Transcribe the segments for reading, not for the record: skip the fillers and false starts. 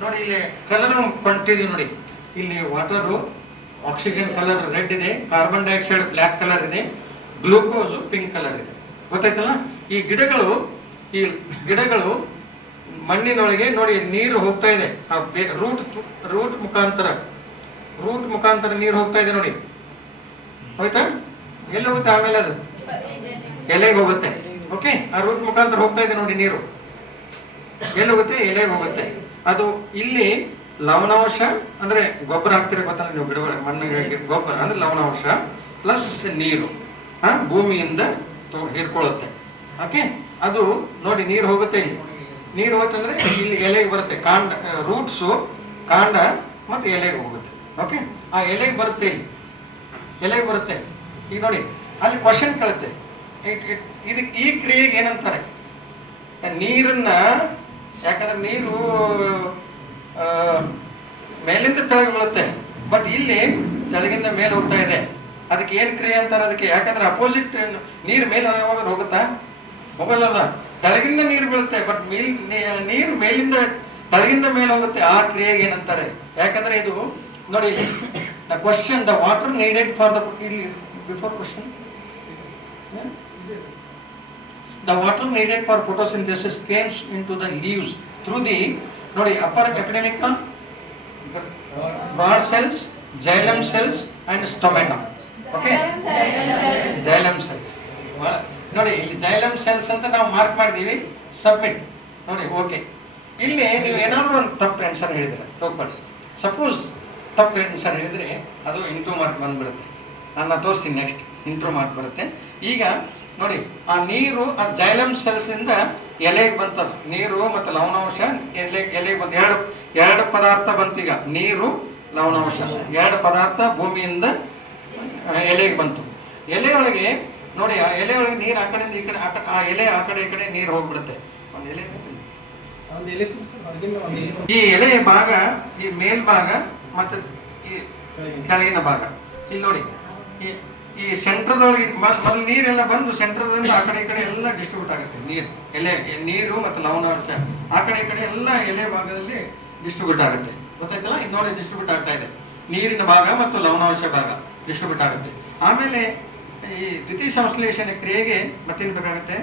ನೋಡಿ ಇಲ್ಲಿ ಕಲರ್ ಕೊಟ್ಟಿದ್ದೀವಿ ನೋಡಿ. ಇಲ್ಲಿ ವಾಟರು ಆಕ್ಸಿಜನ್ ಕಲರ್ ರೆಡ್ ಇದೆ, ಕಾರ್ಬನ್ ಡೈಆಕ್ಸೈಡ್ ಬ್ಲ್ಯಾಕ್ ಕಲರ್ ಇದೆ, ಗ್ಲೂಕೋಸ್ ಪಿಂಕ್ ಕಲರ್ ಇದೆ. ಗೊತ್ತಾಯ್ತಲ್ಲ? ಈ ಗಿಡಗಳು ಮಣ್ಣಿನೊಳಗೆ ನೋಡಿ ನೀರು ಹೋಗ್ತಾ ಇದೆ. ರೂಟ್ ಮುಖಾಂತರ ನೀರು ಹೋಗ್ತಾ ಇದೆ ನೋಡಿ. ಹೋಯ್ತಾ? ಎಲ್ಲಿ ಹೋಗುತ್ತೆ ಆಮೇಲೆ ಅದು ಎಲೆಗೆ ಹೋಗುತ್ತೆ. ಓಕೆ, ಆ ರೂಟ್ ಮುಖಾಂತರ ಹೋಗ್ತಾ ಇದೆ ನೋಡಿ ನೀರು. ಎಲ್ಲಿ ಹೋಗುತ್ತೆ? ಎಲೆಗೆ ಹೋಗುತ್ತೆ. ಅದು ಇಲ್ಲಿ ಲವಣಾಂಶ ಅಂದ್ರೆ ಗೊಬ್ಬರ ಹಾಕ್ತಿರ ಗೊತ್ತಲ್ಲ ನೀವು, ಗಿಡಗಳ ಮಣ್ಣಿಗೆ ಗೊಬ್ಬರ ಅಂದ್ರೆ ಲವಣಾಂಶ ಪ್ಲಸ್ ನೀರು ಭೂಮಿಯಿಂದ ಹಿಡ್ಕೊಳ್ಳುತ್ತೆ. ಓಕೆ, ಅದು ನೋಡಿ ನೀರು ಹೋಗುತ್ತೆ. ಇಲ್ಲಿ ನೀರು ಹೋಗುತ್ತೆ ಅಂದ್ರೆ ಇಲ್ಲಿ ಎಲೆಗೆ ಬರುತ್ತೆ. ರೂಟ್ಸು ಕಾಂಡ ಮತ್ತು ಎಲೆಗೆ ಹೋಗುತ್ತೆ. ಓಕೆ, ಆ ಎಲೆಗೆ ಬರುತ್ತೆ, ಇಲ್ಲಿ ಎಲೆಗೆ ಬರುತ್ತೆ. ಈಗ ನೋಡಿ ಅಲ್ಲಿ ಕ್ವಶನ್ ಕೇಳುತ್ತೆ, ಇದಕ್ಕೆ ಈ ಕ್ರಿಯೆಗೆ ಏನಂತಾರೆ? ನೀರನ್ನ, ಯಾಕಂದ್ರೆ ನೀರು ಮೇಲಿಂದ ತೆಳಗೆ ಬೀಳುತ್ತೆ, ಬಟ್ ಇಲ್ಲಿ ತೆಳಗಿಂದ ಮೇಲೆ ಹೋಗ್ತಾ ಇದೆ. ಅದಕ್ಕೆ ಏನ್ ಕ್ರಿಯೆ ಅಂತಾರೆ ಅದಕ್ಕೆ? ಯಾಕಂದ್ರೆ ಅಪೋಸಿಟ್ ನೀರು ಮೇಲೆ ಯಾವಾಗ ಹೋಗುತ್ತಾ? ಹೋಗಲ್ಲ. ತೆಳಗಿಂದ ನೀರು ಬೀಳುತ್ತೆ, ಬಟ್ ನೀರು ಮೇಲಿಂದ ತೆಳಗಿಂದ ಮೇಲೆ ಹೋಗುತ್ತೆ. ಆ ಕ್ರಿಯೆಗೆ ಏನಂತಾರೆ? ಯಾಕಂದ್ರೆ ಇದು ನೋಡಿ the question, the water needed for the before question, the water needed for photosynthesis came into the leaves through the ನೋಡಿ upper epidermica, rod cells, xylem cells and stomata. Okay, xylem cells. ನೋಡಿ ಇಲ್ಲಿ xylem cells ಅಂತ ನಾವು mark ಮಾಡಿದೀವಿ. Submit ನೋಡಿ. Okay, ಇಲ್ಲಿ ನೀವು ಏನಾದರೂ ಒಂದು ತಪ್ಪು ಆನ್ಸರ್ ಹೇಳಿದ್ರೆ ತಗೊಳ್ಳಿ. ಸಪೋಸ್ ತಪ್ಪು ಆನ್ಸರ್ ಹೇಳಿದ್ರೆ ಅದು ಇಂಟು ಮಾರ್ಕ್ ಬಂದ್ಬಿಡುತ್ತೆ. ನಾನು ತೋರಿಸ್ತೀನಿ ನೆಕ್ಸ್ಟ್. ಇಂಟ್ರೋ ಮಾರ್ಕ್ ಬರುತ್ತೆ. ಈಗ ನೋಡಿ ಆ ನೀರು ಆ ಜೈಲಮ್ ಸೆಲ್ಸ್ ಇಂದ ಎಲೆಗೆ ಬಂತದ್ದು. ನೀರು ಮತ್ತು ಲವಣಾಂಶ ಎಲೆಗೆ ಬಂತು. ಎರಡು ಪದಾರ್ಥ ಬಂತು. ಈಗ ನೀರು ಲವಣಾಂಶ ಎರಡು ಪದಾರ್ಥ ಭೂಮಿಯಿಂದ ಎಲೆಗೆ ಬಂತು. ಎಲೆಯೊಳಗೆ ನೋಡಿ, ಆ ಎಲೆಯೊಳಗೆ ನೀರು ಆ ಕಡೆಯಿಂದ ಈ ಕಡೆ, ಆ ಎಲೆ ಆ ಕಡೆ ಈ ಕಡೆ ನೀರು ಹೋಗ್ಬಿಡುತ್ತೆ. ಒಂದು ಎಲೆ, ಈ ಎಲೆ ಭಾಗ, ಈ ಮೇಲ್ಭಾಗ ಮತ್ತು ಈ ಕೆಳಗಿನ ಭಾಗ. ಇಲ್ಲಿ ನೋಡಿ ಈ ಸೆಂಟ್ರದೊಳಗೆ ಮೊದಲು ನೀರೆಲ್ಲ ಬಂದು ಸೆಂಟ್ರದಿಂದ ಆ ಕಡೆ ಈ ಕಡೆ ಎಲ್ಲ ಡಿಸ್ಟ್ರಿಬ್ಯೂಟ್ ಆಗುತ್ತೆ. ನೀರು ಮತ್ತು ಲವಣಾಂಶ ಆ ಕಡೆ ಈ ಕಡೆ ಎಲ್ಲ ಎಲೆ ಭಾಗದಲ್ಲಿ ಡಿಸ್ಟ್ರಿಬ್ಯೂಟ್ ಆಗುತ್ತೆ. ಗೊತ್ತಾಯ್ತಲ್ಲ? ಇದು ನೋಡಿ ಡಿಸ್ಟ್ರಿಬ್ಯೂಟ್ ಆಗ್ತಾ ಇದೆ. ನೀರಿನ ಭಾಗ ಮತ್ತು ಲವಣಾಂಶ ಭಾಗ ಡಿಸ್ಟ್ರಿಬ್ಯೂಟ್ ಆಗುತ್ತೆ. ಆಮೇಲೆ ಈ ದ್ವಿತೀಯ ಸಂಶ್ಲೇಷಣೆ ಕ್ರಿಯೆಗೆ ಮತ್ತೇನು ಬೇಕಾಗುತ್ತೆ?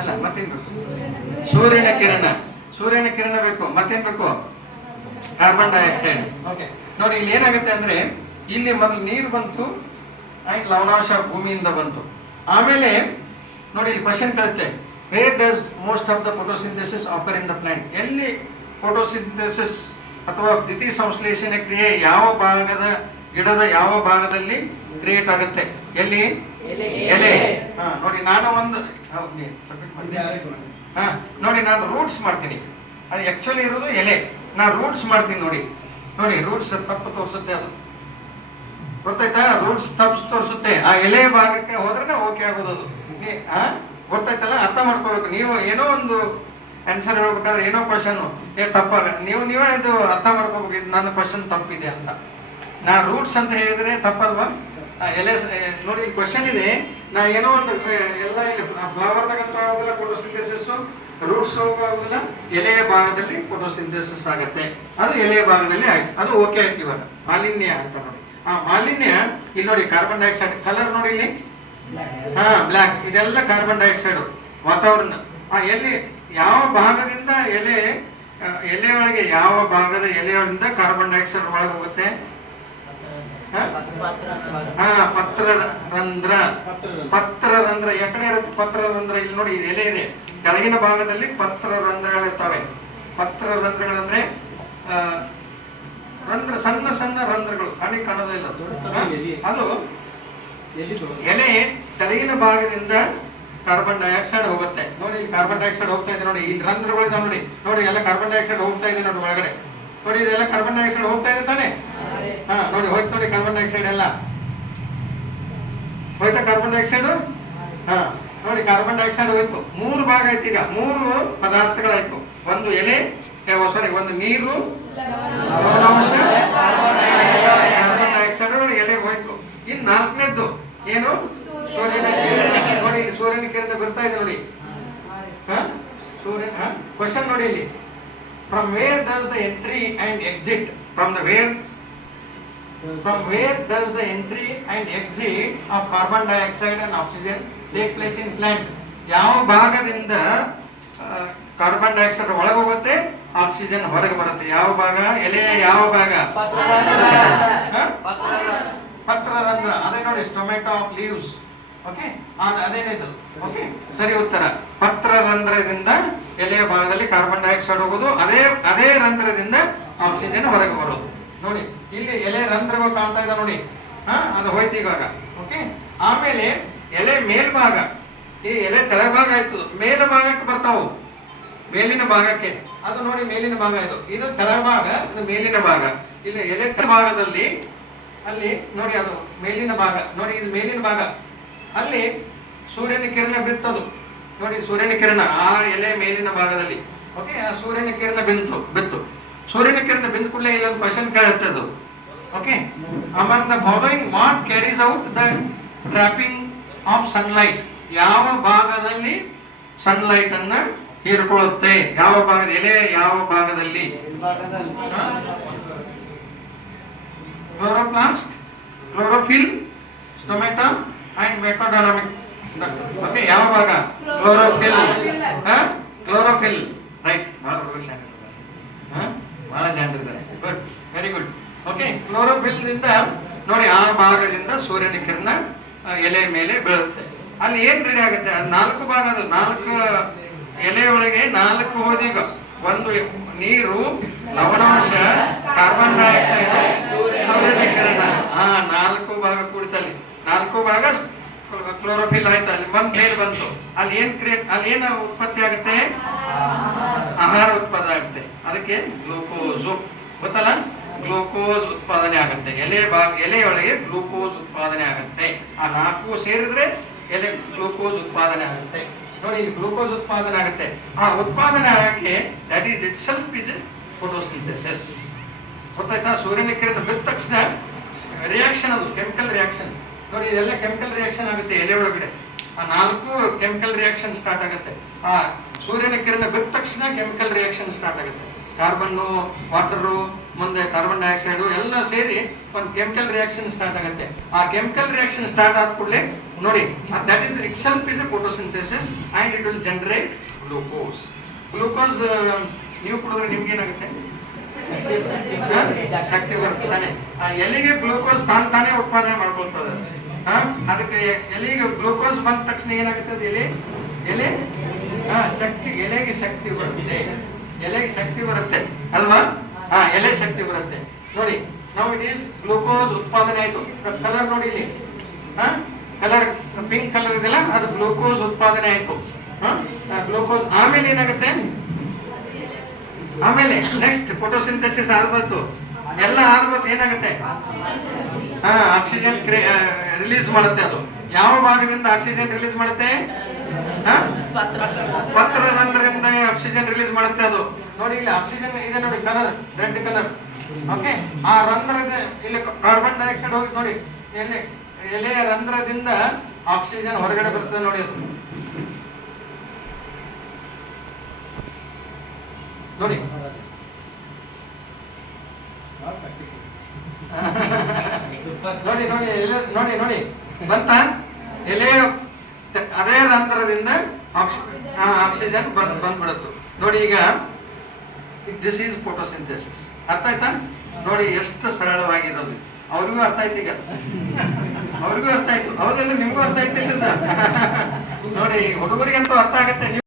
ಅಲ್ಲ, ಮತ್ತೇನು ಬೇಕು? ಸೂರ್ಯನ ಕಿರಣ ಬೇಕು. ಮತ್ತೇನು ಬೇಕು? Carbon dioxide. ಓಕೆ, ನೋಡಿ ಇಲ್ಲಿ ಏನಾಗುತ್ತೆ ಅಂದ್ರೆ ಇಲ್ಲಿ ಮೊದಲು ನೀರು ಬಂತು, ಆಯ್ತು, ಲವಣಾಂಶ ಭೂಮಿಯಿಂದ ಬಂತು. ಆಮೇಲೆ ನೋಡಿ ಇಲ್ಲಿ ಕ್ವಶನ್ ಕೇಳುತ್ತೆ, where does most of the photosynthesis occur in the plant? ಎಲ್ಲಿ ಫೋಟೋಸಿಂಥೆಸಿಸ್ ಅಥವಾ ದ್ವಿತೀಯ ಸಂಶ್ಲೇಷಣೆ ಕ್ರಿಯೆ ಗಿಡದ ಯಾವ ಭಾಗದಲ್ಲಿ ಕ್ರಿಯೇಟ್ ಆಗುತ್ತೆ? ಎಲ್ಲಿ? ಎಲೆ. ನೋಡಿ ನಾನು ಒಂದು ನೋಡಿ ನಾನು ರೂಟ್ಸ್ ಮಾಡ್ತೀನಿ. ಅದು ಆಕ್ಚುಲಿ ಇರೋದು ಎಲೆ. ನಾ ರೂಟ್ಸ್ ಮಾಡ್ತೀನಿ. ನೋಡಿ ರೂಟ್ಸ್ ತಪ್ಪು ತೋರಿಸುತ್ತೆ. ಅದು ಗೊತ್ತಾಯ್ತಾ? ರೂಟ್ಸ್ ತಪ್ಪು ತೋರಿಸುತ್ತೆ. ಆ ಎಲೆ ಭಾಗಕ್ಕೆ ಹೋದ್ರೆ ಓಕೆ ಆಗೋದು. ಅದು ಗೊತ್ತಾಯ್ತಲ್ಲ? ಅರ್ಥ ಮಾಡ್ಕೋಬೇಕು. ನೀವು ಏನೋ ಒಂದು ಆನ್ಸರ್ ಹೇಳ್ಬೇಕಾದ್ರೆ ಏನೋ ಕ್ವಶನ್ ತಪ್ಪಾಗ ನೀವೇ ಇದು ಅರ್ಥ ಮಾಡ್ಕೋಬೇಕು, ಇದು ನನ್ನ ಕ್ವಶನ್ ತಪ್ಪಿದೆ ಅಂತ. ನಾ ರೂಟ್ಸ್ ಅಂತ ಹೇಳಿದ್ರೆ ತಪ್ಪಲ್ವಾ? ಎಲೆ ನೋಡಿ ಕ್ವಶನ್ ಇದೆ. ನಾ ಏನೋ ಒಂದು ಎಲ್ಲ ಫ್ಲವರ್ದಾಗಂತ ಆಗೋದಿಲ್ಲ ಫೋಟೋಸಿಂಥೆಸಿಸ್, ರೂಟ್ಸ್ ಹೋಗೋದಿಲ್ಲ, ಎಲೆಯ ಭಾಗದಲ್ಲಿ ಫೋಟೋಸಿಂಥೆಸಿಸ್ ಆಗುತ್ತೆ. ಅದು ಎಲೆಯ ಭಾಗದಲ್ಲಿ ಆಯ್ತು, ಅದು ಓಕೆ ಆಯ್ತು. ಇವಾಗ ಮಾಲಿನ್ಯ ಅಂತ ನೋಡಿ. ಆ ಮಾಲಿನ್ಯ ಇಲ್ಲಿ ನೋಡಿ, ಕಾರ್ಬನ್ ಡೈಆಕ್ಸೈಡ್ ಕಲರ್ ನೋಡಿ ಇಲ್ಲಿ, ಬ್ಲ್ಯಾಕ್, ಇದೆಲ್ಲ ಕಾರ್ಬನ್ ಡೈಆಕ್ಸೈಡ್ ವಾತಾವರಣ. ಎಲ್ಲಿ ಯಾವ ಭಾಗದಿಂದ ಎಲೆಯೊಳಗೆ ಯಾವ ಭಾಗದ ಎಲೆಯೊಳಗಿಂದ ಕಾರ್ಬನ್ ಡೈಆಕ್ಸೈಡ್ ಒಳಗೆ ಹೋಗುತ್ತೆ? ಪತ್ರರಂಧ್ರ. ಎಕಡೆ ಇರುತ್ತೆ ಪತ್ರರಂಧ್ರ? ಇಲ್ಲಿ ನೋಡಿ, ಎಲೆ ಇದೆ, ಕೆಳಗಿನ ಭಾಗದಲ್ಲಿ ಪತ್ರರಂಧ್ರಗಳಿರ್ತವೆ. ಪತ್ರರಂಧ್ರಗಳಂದ್ರೆ ರಂಧ್ರ, ಸಣ್ಣ ಸಣ್ಣ ರಂಧ್ರಗಳು, ಕಾಣೋದಿಲ್ಲ. ಅದು ಎಲೆ ಕೆಳಗಿನ ಭಾಗದಿಂದ ಕಾರ್ಬನ್ ಡೈಆಕ್ಸೈಡ್ ಹೋಗುತ್ತೆ. ನೋಡಿ ಕಾರ್ಬನ್ ಡೈಆಕ್ಸೈಡ್ ಹೋಗ್ತಾ ಇದೆ. ನೋಡಿ ಇಲ್ಲಿ ರಂಧ್ರಗಳಿದಾವೆ. ನೋಡಿ ಎಲ್ಲ ಕಾರ್ಬನ್ ಡೈಆಕ್ಸೈಡ್ ಹೋಗ್ತಾ ಇದೆ. ನೋಡಿ ಒಳಗಡೆ ನೋಡಿ, ಇದೆಲ್ಲ ಕಾರ್ಬನ್ ಡೈಆಕ್ಸೈಡ್ ಹೋಗ್ತಾ ಇದೆ ತಾನೆ? ನೋಡಿ ಹೋಯ್ತು. ನೋಡಿ ಕಾರ್ಬನ್ ಡೈಆಕ್ಸೈಡ್ ಎಲ್ಲ ಹೋಯ್ತಾ? ಕಾರ್ಬನ್ ಡೈಆಕ್ಸೈಡ್ ನೋಡಿ, ಕಾರ್ಬನ್ ಡೈಆಕ್ಸೈಡ್ ಹೋಯ್ತು. 3 ಭಾಗ ಆಯ್ತು. ಈಗ 3 ಪದಾರ್ಥಗಳಾಯ್ತು. ಒಂದು ಎಲೆ, ಒಂದು ನೀರು, ಲವಣಾಂಶ, ಕಾರ್ಬನ್ ಡೈಆಕ್ಸೈಡ್ ಎಲೆಗೆ ಹೋಯ್ತು. ಇನ್ನು 4ನೇದ್ದು ಏನು? ಸೂರ್ಯನ ಕಿರಣ. ನೋಡಿ ಸೂರ್ಯನ ಕಿರಣ ಬರ್ತಾ ಇದೆ. ನೋಡಿ ಸೂರ್ಯ ಕ್ವಶನ್ ನೋಡಿ ಇಲ್ಲಿ, from where does the entry and exit from where does the entry and exit of carbon dioxide and oxygen take place in plant? ಯಾವ ಭಾಗದಿಂದ ಕಾರ್ಬನ್ ಡೈಆಕ್ಸೈಡ್ ಒಳಗೆ ಹೋಗುತ್ತೆ, ಆಕ್ಸಿಜನ್ ಹೊರಗೆ ಬರುತ್ತೆ? ಯಾವ ಭಾಗ? ಎಲೆಯ ಯಾವ ಭಾಗ? ಪತ್ರರಂಧ್ರ. ಅದೇ ನೋಡಿ, ಟೊಮೆಟೊ ಆಫ್ ಲೀವ್ಸ್. ಓಕೆ, ಅದೇನಿದು? ಓಕೆ, ಸರಿ ಉತ್ತರ. ಪತ್ರರಂಧ್ರದಿಂದ ಎಲೆಯ ಭಾಗದಲ್ಲಿ ಕಾರ್ಬನ್ ಡೈಆಕ್ಸೈಡ್ ಹೋಗೋದು, ಅದೇ ರಂಧ್ರದಿಂದ ಆಕ್ಸಿಜನ್ ಹೊರಗೆ ಬರೋದು. ನೋಡಿ ಇಲ್ಲಿ ಎಲೆ ರಂಧ್ರಗಳು ಕಾಣ್ತಾ ಇದೆ ನೋಡಿ, ಅದು ಹೋಯ್ತು ಇವಾಗ. ಓಕೆ, ಆಮೇಲೆ ಎಲೆ ಮೇಲ್ಭಾಗ, ಈ ಎಲೆ ತಳಭಾಗ ಆಯ್ತದ, ಮೇಲ್ಭಾಗಕ್ಕೆ ಬರ್ತಾವು, ಮೇಲಿನ ಭಾಗಕ್ಕೆ. ಅದು ನೋಡಿ ಮೇಲಿನ ಭಾಗ, ಇದು ತಳಭಾಗ, ಇದು ಮೇಲಿನ ಭಾಗ. ಇಲ್ಲಿ ಎಲೆ ತಳಭಾಗದಲ್ಲಿ ಅಲ್ಲಿ ನೋಡಿ, ಅದು ಮೇಲಿನ ಭಾಗ ನೋಡಿ, ಇದು ಮೇಲಿನ ಭಾಗ. ಅಲ್ಲಿ ಸೂರ್ಯನ ಕಿರಣ ಬಿತ್ತದು ನೋಡಿ, ಸೂರ್ಯನ ಕಿರಣ ಆ ಎಲೆ ಮೇಲಿನ ಭಾಗದಲ್ಲಿ. ಓಕೆ, ಆ ಸೂರ್ಯನ ಕಿರಣ ಬಿತ್ತು. ಸೂರ್ಯನ ಕಿರಣ ಬಿಂದ ಕೂಡಲೇ ಇಲ್ಲೊಂದು ಕ್ವಶನ್ ಕೇಳುತ್ತೆ ಅದು. Okay, among the following what carries out the trapping of sunlight? ಯಾವ ಭಾಗದಲ್ಲಿ ಸನ್ಲೈಟ್ ಅನ್ನ ಹೀರಿಕೊಳ್ಳುತ್ತೆ? ಯಾವ ಭಾಗದ ಎಲೆ? ಯಾವ ಭಾಗದಲ್ಲಿ? Chloroplast, chlorophyll, stomata and metadynamic. Okay, ಯಾವ ಭಾಗ? ಕ್ಲೋರೋಫಿಲ್. Chlorophyll, right. ಬಹಳ ಜಾಣರಿದ್ದಾರೆ. Good, very good. Okay, chlorophyll ದಿಂದ ನೋಡಿ, ಆ ಭಾಗದಿಂದ ಸೂರ್ಯನ ಕಿರಣ ಎಲೆ ಮೇಲೆ ಬೀಳುತ್ತೆ. ಅಲ್ಲಿ ಏನ್ ರೆಡಿ ಆಗುತ್ತೆ? ಅದು 4 ಭಾಗ, ಅದು 4 ಎಲೆ ಒಳಗೆ 4 ಹೋದೀಗ. ಒಂದು ನೀರು, ಲವಣಾಂಶ, ಕಾರ್ಬನ್ ಡೈಆಕ್ಸೈಡ್, ಸೂರ್ಯನ ಕಿರಣ. 4 ಭಾಗ ಕೂಡಿತಲ್ಲಿ 4 ಭಾಗ ಕ್ಲೋರೋಫಿಲ್ ಆಯ್ತು. ಅಲ್ಲಿ ಮೇಲೆ ಬಂತು. ಅಲ್ಲಿ ಏನ್ ಉತ್ಪತ್ತಿ ಆಗುತ್ತೆ? ಆಹಾರ ಉತ್ಪಾದನೆ ಆಗುತ್ತೆ. ಅದಕ್ಕೆ ಗ್ಲೂಕೋಸ್, ಗೊತ್ತಲ್ಲ? ಗ್ಲೂಕೋಸ್ ಉತ್ಪಾದನೆ ಆಗುತ್ತೆ. ಎಲೆಯೊಳಗೆ ಗ್ಲೂಕೋಸ್ ಉತ್ಪಾದನೆ ಆಗುತ್ತೆ. ಆ 4 ಸೇರಿದ್ರೆ ಎಲೆ ಗ್ಲೂಕೋಸ್ ಉತ್ಪಾದನೆ ಆಗುತ್ತೆ. ನೋಡಿ, ಇಲ್ಲಿ ಗ್ಲೂಕೋಸ್ ಉತ್ಪಾದನೆ ಆಗುತ್ತೆ. ಆ ಉತ್ಪಾದನೆ ಆಗಕ್ಕೆ that is it self is photosynthesis. ಗೊತ್ತಾಯ್ತಾ? ಸೂರ್ಯನ ಕಿರಣ ಬಿದ್ದ ತಕ್ಷಣ ರಿಯಾಕ್ಷನ್, ಅದು ಕೆಮಿಕಲ್ ರಿಯಾಕ್ಷನ್. ನೋಡಿ, ಇದೆಲ್ಲ ಕೆಮಿಕಲ್ ರಿಯಾಕ್ಷನ್ ಆಗುತ್ತೆ ಎಲೆ ಒಳಗಡೆ. ಆ 4 ಕೆಮಿಕಲ್ ರಿಯಾಕ್ಷನ್ ಸ್ಟಾರ್ಟ್ ಆಗುತ್ತೆ. ಆ ಸೂರ್ಯನ ಕಿರಣ ಬಿದ್ದ ತಕ್ಷಣ ಕೆಮಿಕಲ್ ರಿಯಾಕ್ಷನ್ ಸ್ಟಾರ್ಟ್ ಆಗುತ್ತೆ. ಕಾರ್ಬನ್ನು, ವಾಟರು, ಮುಂದೆ ಕಾರ್ಬನ್ ಡೈಆಕ್ಸೈಡ್ ಎಲ್ಲ ಸೇರಿ ಒಂದು ಕೆಮಿಕಲ್ ರಿಯಾಕ್ಷನ್ ಸ್ಟಾರ್ಟ್ ಆಗುತ್ತೆ. ಆ ಕೆಮಿಕಲ್ ರಿಯಾಕ್ಷನ್ ಸ್ಟಾರ್ಟ್ ಆದ ಕೂಡಲೇ ನೋಡಿ, that is it self is A photosynthesis and it will generate glucose. Glucose ನೀವು ಕುಡಿದ್ರೆ ನಿಮ್ಗೆ ಏನಾಗುತ್ತೆ? ಶಕ್ತಿ ಬರುತ್ತೆ ತಾನೆ. ಆ ಎಲೆಗೆ ಗ್ಲೂಕೋಸ್ ತಾನೇ ಉತ್ಪಾದನೆ ಮಾಡ್ಕೊಳ್ತದೆ. ಅದಕ್ಕೆ ಎಲೆಗೆ ಗ್ಲೂಕೋಸ್ ಬಂದ ತಕ್ಷಣ ಏನಾಗುತ್ತೆ? ಎಲೆ ಶಕ್ತಿ, ಎಲೆಗೆ ಶಕ್ತಿ ಬರುತ್ತೆ. ಎಲೆಗೆ ಶಕ್ತಿ ಬರುತ್ತೆ ಅಲ್ವಾ? ಎಲೆ ಶಕ್ತಿ ಬರುತ್ತೆ. ನೋಡಿ, ನಾವು ಇಟ್ ಈಸ್ ಗ್ಲೂಕೋಸ್ ಉತ್ಪಾದನೆ ಆಯ್ತು. ಕಲರ್ ನೋಡಿ ಇಲ್ಲಿ, ಕಲರ್ ಪಿಂಕ್ ಕಲರ್ ಇದೆಲ್ಲ, ಅದು ಗ್ಲೂಕೋಸ್ ಉತ್ಪಾದನೆ ಆಯ್ತು. ಗ್ಲೂಕೋಸ್ ಆಮೇಲೆ ಏನಾಗುತ್ತೆ? ಆಮೇಲೆ ನೆಕ್ಸ್ಟ್ ಫೋಟೋಸಿಂಥೆಸಿಸ್ ಆದ್ಬಾರ್ದು, ಎಲ್ಲ ಆದ್ಬಾರ್ದು. ಏನಾಗುತ್ತೆ? ಆಕ್ಸಿಜನ್ ರಿಲೀಸ್ ಮಾಡುತ್ತೆ. ಅದು ಯಾವ ಭಾಗದಿಂದ ಆಕ್ಸಿಜನ್ ರಿಲೀಸ್ ಮಾಡುತ್ತೆ? ಪತ್ರರಂಧ್ರದಿಂದ ಆಕ್ಸಿಜನ್ ರಿಲೀಸ್ ಮಾಡುತ್ತೆ. ಅದು ನೋಡಿ, ಇಲ್ಲಿ ಆಕ್ಸಿಜನ್ ಇದೆ ನೋಡಿ, ಕಲರ್ ರೆಡ್ ಕಲರ್. ಓಕೆ, ಆ ರಂಧ್ರದ ಇಲ್ಲಿ ಕಾರ್ಬನ್ ಡೈಆಕ್ಸೈಡ್ ಹೋಗಿ ನೋಡಿ, ಎಲೆಯ ರಂಧ್ರದಿಂದ ಆಕ್ಸಿಜನ್ ಹೊರಗಡೆ ಬರ್ತದೆ ನೋಡಿ. ಅದು ನೋಡಿ, ನೋಡಿ ನೋಡಿ ನೋಡಿ ನೋಡಿ ಬಂತ ಎಲೆಯ ಅದೇ ರಂಧ್ರದಿಂದ ಆಕ್ಸಿಜನ್ ಬಂದ್ಬಿಡತ್ತು ನೋಡಿ. ಈಗ ದಿಸ್ ಈಸ್ ಫೋಟೋಸಿಂಥೆಸಿಸ್. ಅರ್ಥ ಆಯ್ತಾ? ನೋಡಿ ಎಷ್ಟು ಸರಳವಾಗಿರೋದು. ಅವ್ರಿಗೂ ಅರ್ಥ ಆಯ್ತು, ಈಗ ಅವ್ರಿಗೂ ಅರ್ಥ ಆಯ್ತು. ಹೌದಲ್ಲ? ನಿಮ್ಗೂ ಅರ್ಥ ಆಯ್ತು ನೋಡಿ, ಹುಡುಗರಿಗಂತೂ ಅರ್ಥ ಆಗತ್ತೆ.